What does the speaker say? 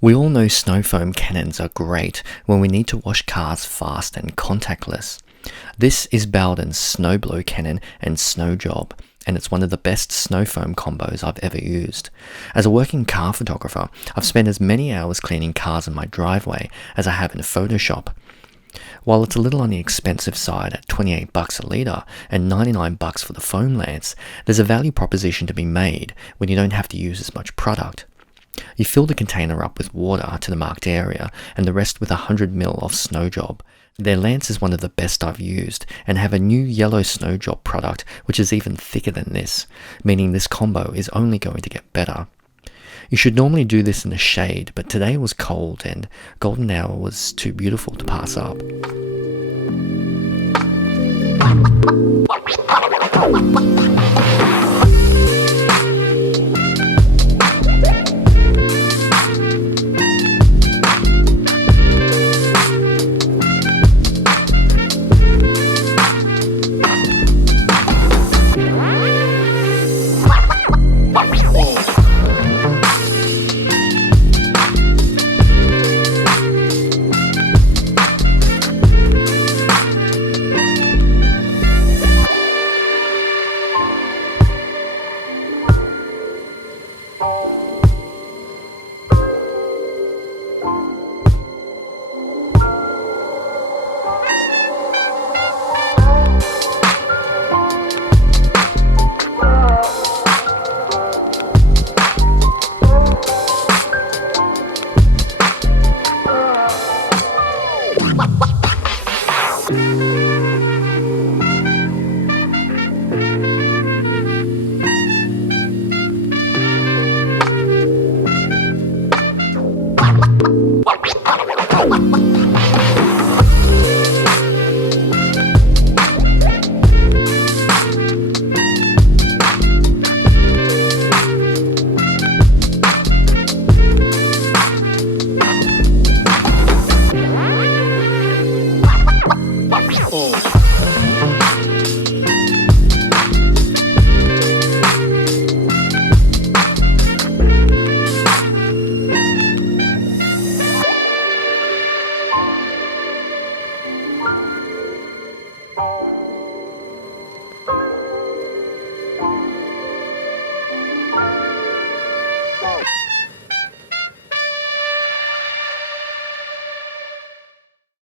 We all know snow foam cannons are great when we need to wash cars fast and contactless. This is Bowden's Snow Blow Cannon and Snow Job, and it's one of the best snow foam combos I've ever used. As a working car photographer, I've spent as many hours cleaning cars in my driveway as I have in Photoshop. While it's a little on the expensive side at $28 a litre and $99 for the foam lance, there's a value proposition to be made when you don't have to use as much product. You fill the container up with water to the marked area and the rest with 100ml of Snow Job. Their lance is one of the best I've used and have a new yellow Snow Job product which is even thicker than this, meaning this combo is only going to get better. You should normally do this in the shade, but today was cold and golden hour was too beautiful to pass up.